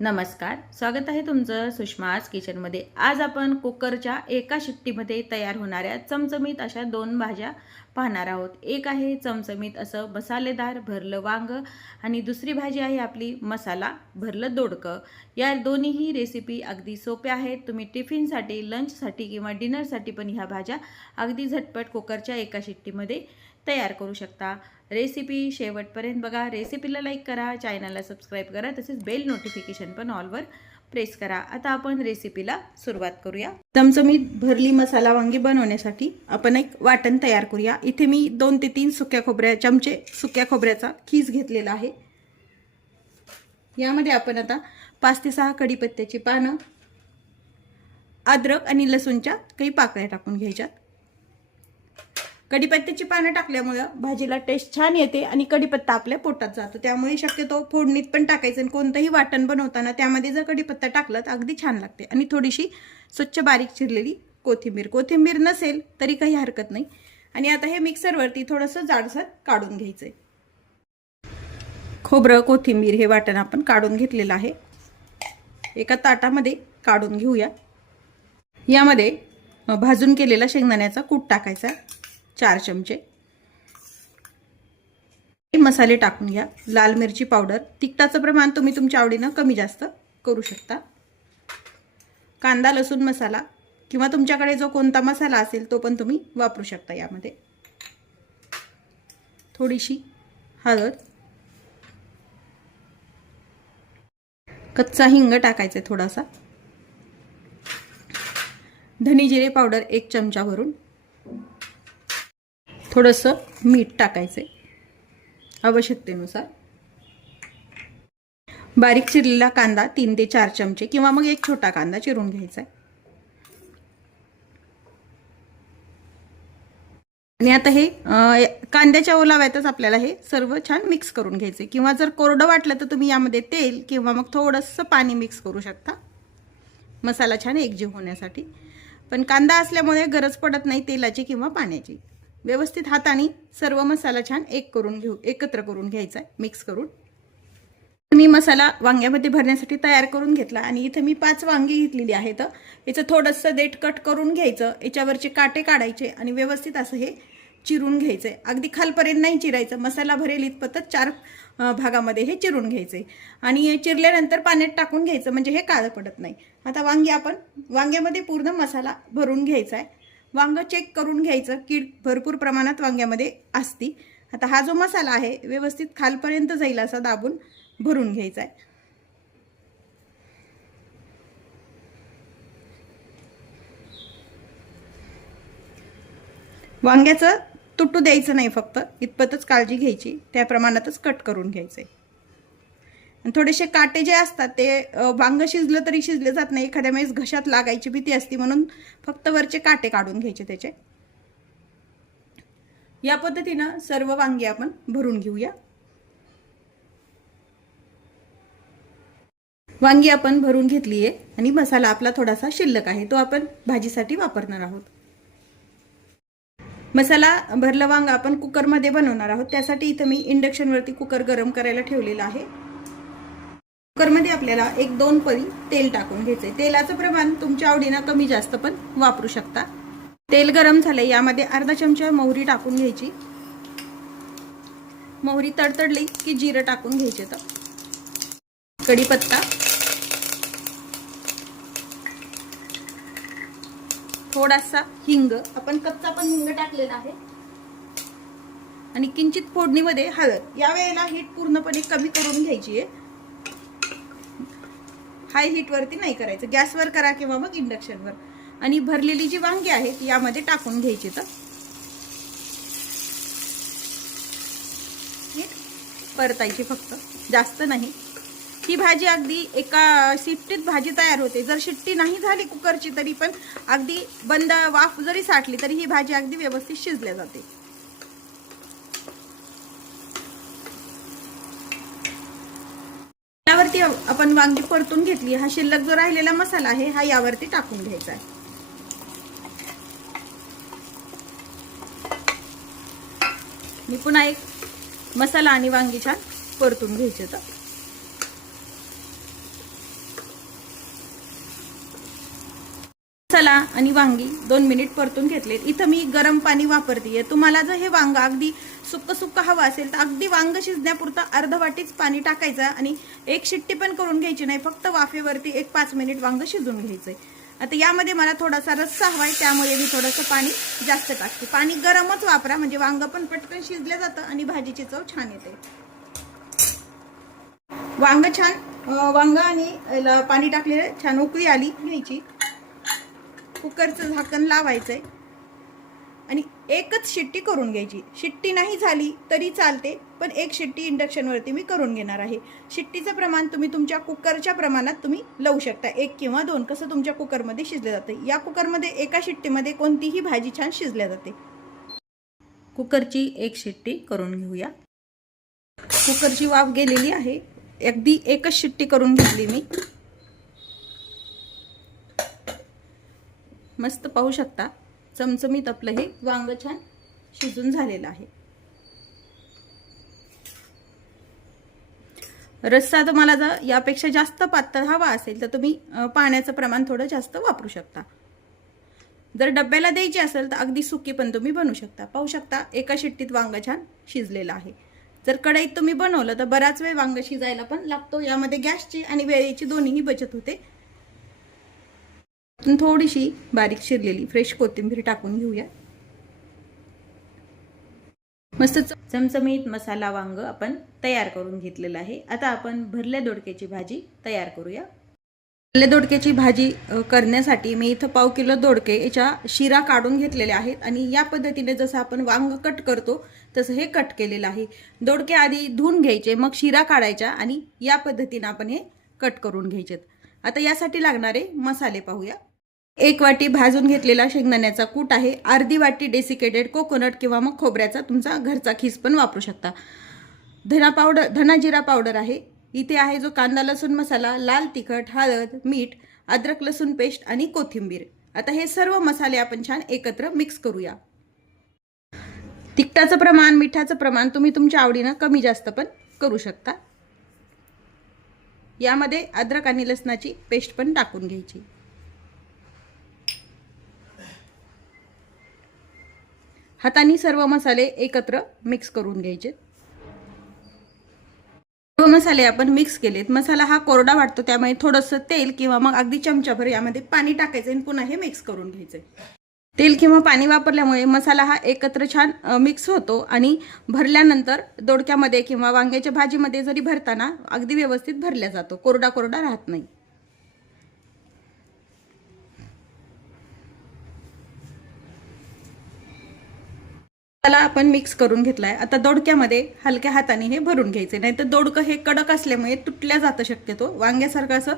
नमस्कार, स्वागत आहे तुमचं सुषमाज किचनमध्ये। आज आपण कुकरच्या एका शिट्टीमध्ये तयार होणाऱ्या चमचमीत अशा दोन भाज्या पाहणार आहोत। एक आहे चमचमीत असं मसालेदार भरलं वांग आणि दुसरी भाजी आहे आपली मसाला भरलं दोडकं। या दोन्हीही रेसिपी अगदी सोप्या आहेत। तुम्ही टिफिनसाठी, लंचसाठी किंवा डिनरसाठी पण ह्या भाज्या अगदी झटपट कुकरच्या एका शिट्टीमध्ये तयार करू शकता। रेसिपी शेवटपर्यंत बघा। रेसिपीला लाईक करा, चॅनलला सबस्क्राईब करा, तसेच बेल नोटिफिकेशन पण ऑलवर प्रेस करा। आता आपण रेसिपीला सुरुवात करूया। चमचमीत भरली मसाला वांगी बनवण्यासाठी आपण एक वाटण तयार करूया। इथे मी 2 ते 3 चमचे सुक्या खोबऱ्याचा खीस घेतलेला आहे। यामध्ये आपण आता 5 ते 6 कढीपत्त्याची पानं, अद्रक आणि लसूणच्या काही पाकळ्या टाकून घ्यायच्या। कढीपत्त्याची पानं टाकल्यामुळे भाजीला टेस्ट छान येते आणि कढीपत्ता आपल्या पोटात जातो। त्यामुळे शक्यतो फोडणीत पण टाकायचं आणि कोणतंही वाटण बनवताना त्यामध्ये जर कढीपत्ता टाकला तर अगदी छान लागते। आणि थोडीशी स्वच्छ बारीक चिरलेली कोथिंबीर नसेल तरी काही हरकत नाही। आणि आता हे मिक्सरवरती थोडंसं जाडसर काढून घ्यायचंय। खोबरं, कोथिंबीर हे वाटण आपण काढून घेतलेलं आहे। एका ताटामध्ये काढून घेऊया। यामध्ये भाजून केलेला शेंगदाण्याचा कूट टाकायचा 4 चमचे। मसाले टाकून घ्या। लाल मिरची पावडर, तिखटाचं प्रमाण तुम्ही तुमच्या आवडीने कमी जास्त करू शकता। कांदा लसूण मसाला किंवा तुमच्याकडे जो कोणता मसाला असेल तो पण तुम्ही वापरू शकता। यामध्ये थोडीशी हळद, कच्चा हिंग टाकायचा थोडासा, धने जिरे पावडर 1 चमचा भरून, थोडंसं मीठ टाकायचे आवश्यकतेनुसार। बारीक चिरलेला कांदा 3 ते 4 चमचे किंवा मग एक छोटा कांदा चिरून घ्यायचा। आणि आता हे कांद्याच्या ओलाव्यातच आपल्याला हे सर्व छान मिक्स करून घ्यायचे। किंवा जर कोरडं वाटलं तर तुम्ही यामध्ये तेल किंवा मग थोडंसं पाणी मिक्स करू शकता मसाला छान एकजीव होण्यासाठी। पण कांदा असल्यामुळे गरज पडत नाही तेलाची किंवा पाण्याची। व्यवस्थित हाताने सर्व मसाला छान एकत्र करून घ्यायचा मिक्स करून। मी मसाला वांग्यामध्ये भरण्यासाठी तयार करून घेतला आणि इथे मी 5 वांगी घेतलेली आहेत। याचं थोडंसं देठ कट करून घ्यायचं, याच्यावरचे काटे काढायचे आणि व्यवस्थित असं हे चिरून घ्यायचंय। अगदी खालपर्यंत नाही चिरायचं, मसाला भरेल इतपतच 4 भागामध्ये हे चिरून घ्यायचे। आणि चिरल्यानंतर पाण्यात टाकून घ्यायचं म्हणजे हे काळं पडत नाही। आता वांग्यामध्ये पूर्ण मसाला भरून घ्यायचा आहे। वांग चेक करून घ्यायचं, कीड भरपूर प्रमाणात वांग्यामध्ये असती। आता हा जो मसाला आहे व्यवस्थित खालपर्यंत जाईल असा दाबून भरून घ्यायचा आहे। वांग्याचं तुटू द्यायचं नाही, फक्त इतपतच काळजी घ्यायची, त्या प्रमाणातच कट करून घ्यायचे। आणि थोडेसे काटे जे असतात ते वांग शिजलं तरी शिजले जात नाही, एखाद्या वेळेस घशात लागायची भीती असते, म्हणून फक्त वरचे काटे काढून घ्यायचे त्याचे। या पद्धतीनं सर्व वांगी आपण भरून घेऊया। वांगी आपण भरून घेतली आहे आणि मसाला आपला थोडासा शिल्लक आहे, तो आपण भाजीसाठी वापरणार आहोत। मसाला भरलं वांग आपण कुकरमध्ये बनवणार आहोत। त्यासाठी इथे मी इंडक्शनवरती कुकर गरम करायला ठेवलेला आहे। कुकरमध्ये आपल्याला 1-2 पळी तेल टाकून घ्यायचे। तेलाचं प्रमाण तुमच्या आवडीने कमी जास्त पण वापरू शकता। तेल गरम झाले, यामध्ये अर्धा चमचा मोहरी टाकून घ्यायची। मोहरी तडतडली की जिरं टाकून घ्यायचे, तर कढीपत्ता, थोडासा हिंग, आपण कच्चा पण हिंग टाकलेला आहे, आणि किंचित फोडणीमध्ये हळद। या वेळेला हीट पूर्णपणे कमी करून घ्यायची आहे, हाय हीट वरती नाही करायचं, गॅसवर करा किंवा मग इंडक्शनवर। आणि भरलेली जी वांगी आहेत यामध्ये टाकून घ्यायची, तर परतायची फक्त, जास्त नाही। ही भाजी अगदी एका शिट्टीत भाजी तयार होते। जर शिट्टी नाही झाली कुकरची तरी पण अगदी बंद वाफ जरी साठली तरी ही भाजी अगदी व्यवस्थित शिजल्या जाते। यावरती आपण वांगी परतून घेतली, हा शिल्लक जो राहिलेला मसाला आहे हा यावरती टाकून घ्यायचा आहे। मी पुन्हा एक मसाला आणि वांगी छान परतून घ्यायचे, तर मसाला आणि वांगी 2 मिनिट परतून घेतलेत. इथं मी गरम पाणी वापरतेय. तुम्हाला जर हे वांग अगदी सुक्क सुक्क हवं असेल तर अगदी वांग शिजण्यापुरतं अर्ध वाटीच पाणी टाकायचं आणि एक शिट्टी पण करून घ्यायची नाही, फक्त वाफेवरती 1-5 मिनिट वांग शिजून घ्यायचंय. आता यामध्ये मला थोडासा रस्सा हवाय, त्यामुळे मी थोडंसं पाणी जास्त टाकते. पाणी गरमच वापरा, म्हणजे वांग पण पटकन शिजलं जातं आणि भाजीची चव छान येते. वांग आणि पाणी टाकलेलं छान उकळी आली घ्यायची. कुकरचं झाकण लावायचंय आणि एकच शिट्टी करून घ्यायची. शिट्टी नाही झाली तरी चालते, पण एक शिट्टी इंडक्शनवरती मी करून घेणार आहे. शिट्टीचं प्रमाण तुम्ही तुमच्या कुकरच्या प्रमाणात तुम्ही लावू शकता, 1 किंवा 2, कसं तुमच्या कुकरमध्ये शिजले जाते. या कुकरमध्ये एका शिट्टीमध्ये कोणतीही भाजी छान शिजल्या जाते. कुकरची एक शिट्टी करून घेऊया. कुकरची वाफ गेलेली आहे, अगदी एकच शिट्टी करून घेतली मी. मस्त पाहू शकता चमचमीत आपलं हे वांग छान शिजून झालेलं आहे. रस्सा तुम्हाला जर यापेक्षा जास्त पातळ हवा असेल तर तुम्ही पाण्याचं प्रमाण थोडं जास्त वापरू शकता. जर डब्याला द्यायची असेल तर अगदी सुकी पण तुम्ही बनवू शकता. पाहू शकता एका शिट्टीत वांग छान शिजलेलं आहे. जर कढईत तुम्ही बनवलं तर बराच वेळ वांग शिजायला पण लागतो. यामध्ये गॅसची आणि वेळेची दोन्हीही बचत होते. थोडीशी बारीक चिरलेली फ्रेश कोथिंबीर टाकून घेऊया. मस्त चमचमीत मसाला वांग आपण तयार करून घेतलेला आहे. आता आपण भरल्या दोडक्याची भाजी तयार करूया. भरल्या दोडक्याची भाजी करण्यासाठी मी इथं 1/2 किलो दोडके याच्या शिरा काढून घेतलेले आहेत आणि या पद्धतीने जसं आपण वांग कट करतो तसं हे कट केलेलं आहे. दोडके आधी धुवून घ्यायचे, मग शिरा काढायचा आणि या पद्धतीने आपण हे कट करून घ्यायचे. आता यासाठी लागणारे मसाले पाहूया. 1 वाटी भाजून घेतलेला शेंगदाण्याचा कूट आहे. अर्धी वाटी डेसिकेटेड कोकोनट किंवा मग खोबऱ्याचा तुमचा घरचा खीस पण वापरू शकता. धना जिरा पावडर आहे. इथे आहे जो कांदा लसूण मसाला, लाल तिखट, हळद, मीठ, अद्रक लसूण पेस्ट आणि कोथिंबीर. आता हे सर्व मसाले आपण छान एकत्र मिक्स करूया. तिखटाचं प्रमाण, मिठाचं प्रमाण तुम्ही तुमच्या आवडीनं कमी जास्त पण करू शकता. यामध्ये अद्रक आणि लसणाची पेस्ट पण टाकून घ्यायची. हाताने सर्व मसाले एकत्र मिक्स करून घ्यायचे. सर्व मसाले आपण मिक्स केलेत. मसाला हा कोरडा वाटतो, त्यामुळे थोडंसं तेल किंवा मग अगदी चमचाभर यामध्ये पाणी टाकायचं आणि पुन्हा हे मिक्स करून घ्यायचं. तेल किंवा पाणी वापरल्यामुळे मसाला हा एकत्र छान मिक्स होतो आणि भरल्यानंतर दोडक्यामध्ये किंवा वांग्याच्या भाजीमध्ये जरी भरताना अगदी व्यवस्थित भरल्या जातो, कोरडा कोरडा राहत नाही. मसाला आपण मिक्स करून घेतलाय. आता दोडक्यामध्ये हलक्या हाताने हे भरून घ्यायचे, नाही तर दोडकं हे कडक असल्यामुळे तुटल्या जातं शक्यतो, वांग्यासारखं असं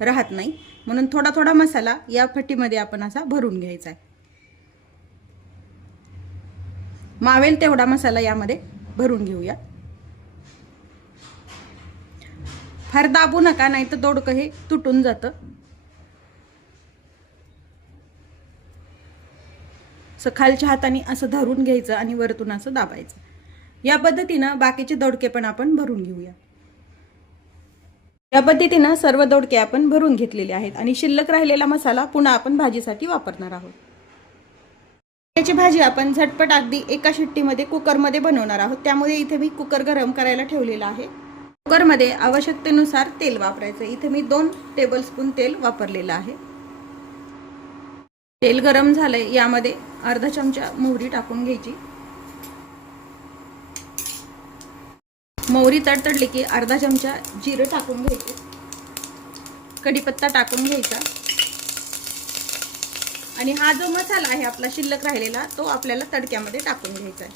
राहत नाही. म्हणून थोडा थोडा मसाला या फटीमध्ये आपण असा भरून घ्यायचा आहे. मावेल तेवढा मसाला यामध्ये भरून घेऊया. फार दाबू नका, नाही तर दोडकं हे तुटून जातं. खालच्या हाताने असं धरून घ्यायचं आणि वरतून असं दाबायचं. या पद्धतीनं बाकीचे दोडके पण आपण भरून घेऊया. या पद्धतीनं सर्व दोडके आपण भरून घेतलेले आहेत आणि शिल्लक राहिलेला मसाला पुन्हा आपण भाजीसाठी वापरणार आहोत. याची भाजी आपण झटपट अगदी एका शिट्टीमध्ये कुकरमध्ये बनवणार आहोत, त्यामुळे इथे मी कुकर गरम करायला ठेवलेला आहे. कुकरमध्ये आवश्यकतेनुसार तेल वापरायचं. इथे मी 2 टेबलस्पून तेल वापरलेलं आहे. तेल गरम झालंय, यामध्ये अर्धा चमचा मोहरी टाकून घ्यायची. मोहरी तडतडली की अर्धा चमचा जिरं टाकून घ्यायचे. कढीपत्ता टाकून घ्यायचा आणि हा जो मसाला आहे आपला शिल्लक राहिलेला तो आपल्याला तडक्यामध्ये टाकून घ्यायचा आहे.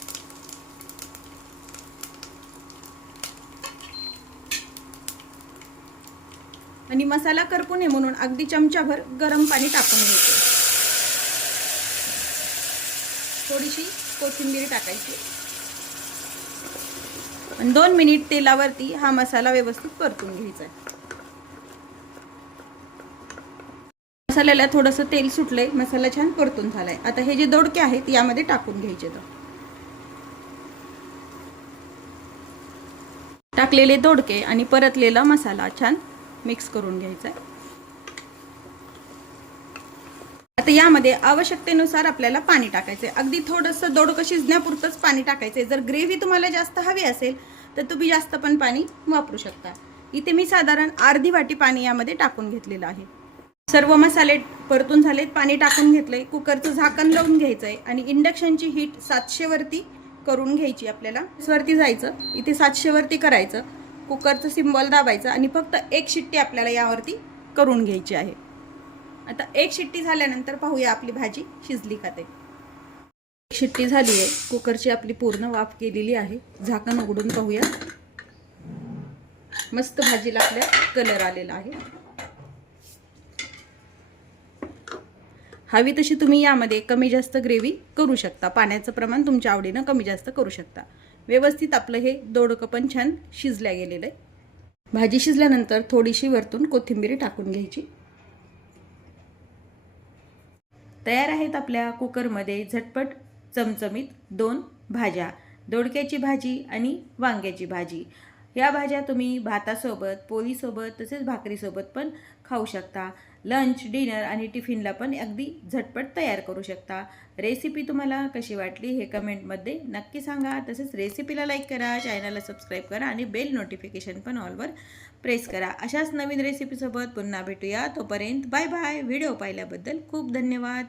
आणि मसाला करपू नये म्हणून अगदी चमचाभर गरम पाणी टाकून घ्यायचं. थोडीशी कोथिंबीर टाकायची आणि 2 मिनिट तेलावरती हा मसाला व्यवस्थित परतून घ्यायचा आहे. मसाल्याला थोडंसं तेल सुटलंय, मसाला छान परतून झालाय. आता हे जे दोडके आहेत यामध्ये टाकून घ्यायचे. टाकलेले दोडके आणि परतलेला मसाला छान मिक्स करून घ्यायचा आहे. आता यामध्ये आवश्यकतेनुसार आपल्याला पाणी टाकायचं आहे. अगदी थोडंसं दोडकं शिजण्यापुरतंच पाणी टाकायचं आहे. जर ग्रेव्ही तुम्हाला जास्त हवी असेल तर तुम्ही जास्त पण पाणी वापरू शकता. इथे मी साधारण अर्धी वाटी पाणी यामध्ये टाकून घेतलेलं आहे. सर्व मसाले परतून झालेत, पाणी टाकून घेतलंय. कुकरचं झाकण लावून घ्यायचं आहे आणि इंडक्शनची हीट 700 वरती करून घ्यायची. आपल्याला वरती जायचं, इथे 700 वरती करायचं, कुकरचं सिम्बॉल दाबायचं आणि फक्त एक शिट्टी आपल्याला यावरती करून घ्यायची आहे. आता एक शिट्टी झाल्यानंतर पाहूया आपली भाजी शिजली का ते. एक शिट्टी झाली आहे, कुकरची आपली पूर्ण वाफ केलेली आहे. झाकण उघडून पाहूया. मस्त भाजीला आपल्या कलर आलेला आहे. हवी तशी तुम्ही यामध्ये कमी जास्त ग्रेव्ही करू शकता. पाण्याचं प्रमाण तुमच्या आवडीनं कमी जास्त करू शकता. व्यवस्थित आपलं हे दोडकं पण छान शिजल्या गेलेलं आहे. भाजी शिजल्यानंतर थोडीशी वरतून कोथिंबीर टाकून घ्यायची. तयार आहेत आपल्या कुकरमध्ये झटपट चमचमीत 2 भाज्या, दोडक्याची भाजी आणि वांग्याची भाजी. या भाज्या तुम्ही भातासोबत, पोळीसोबत तसेच भाकरीसोबत पण खाऊ शकता. लंच, डिनर आणि टिफिनला पण अगदी झटपट तयार करू शकता. रेसिपी तुम्हाला कशी वाटली हे कमेंटमध्ये नक्की सांगा. तसेच रेसिपीला लाईक करा, चॅनलला सबस्क्राईब करा आणि बेल नोटिफिकेशन पण ऑलवर प्रेस करा. अशाच नवीन रेसिपीसोबत पुन्हा भेटूया. तोपर्यंत बाय बाय. व्हिडिओ पाहिल्याबद्दल खूप धन्यवाद.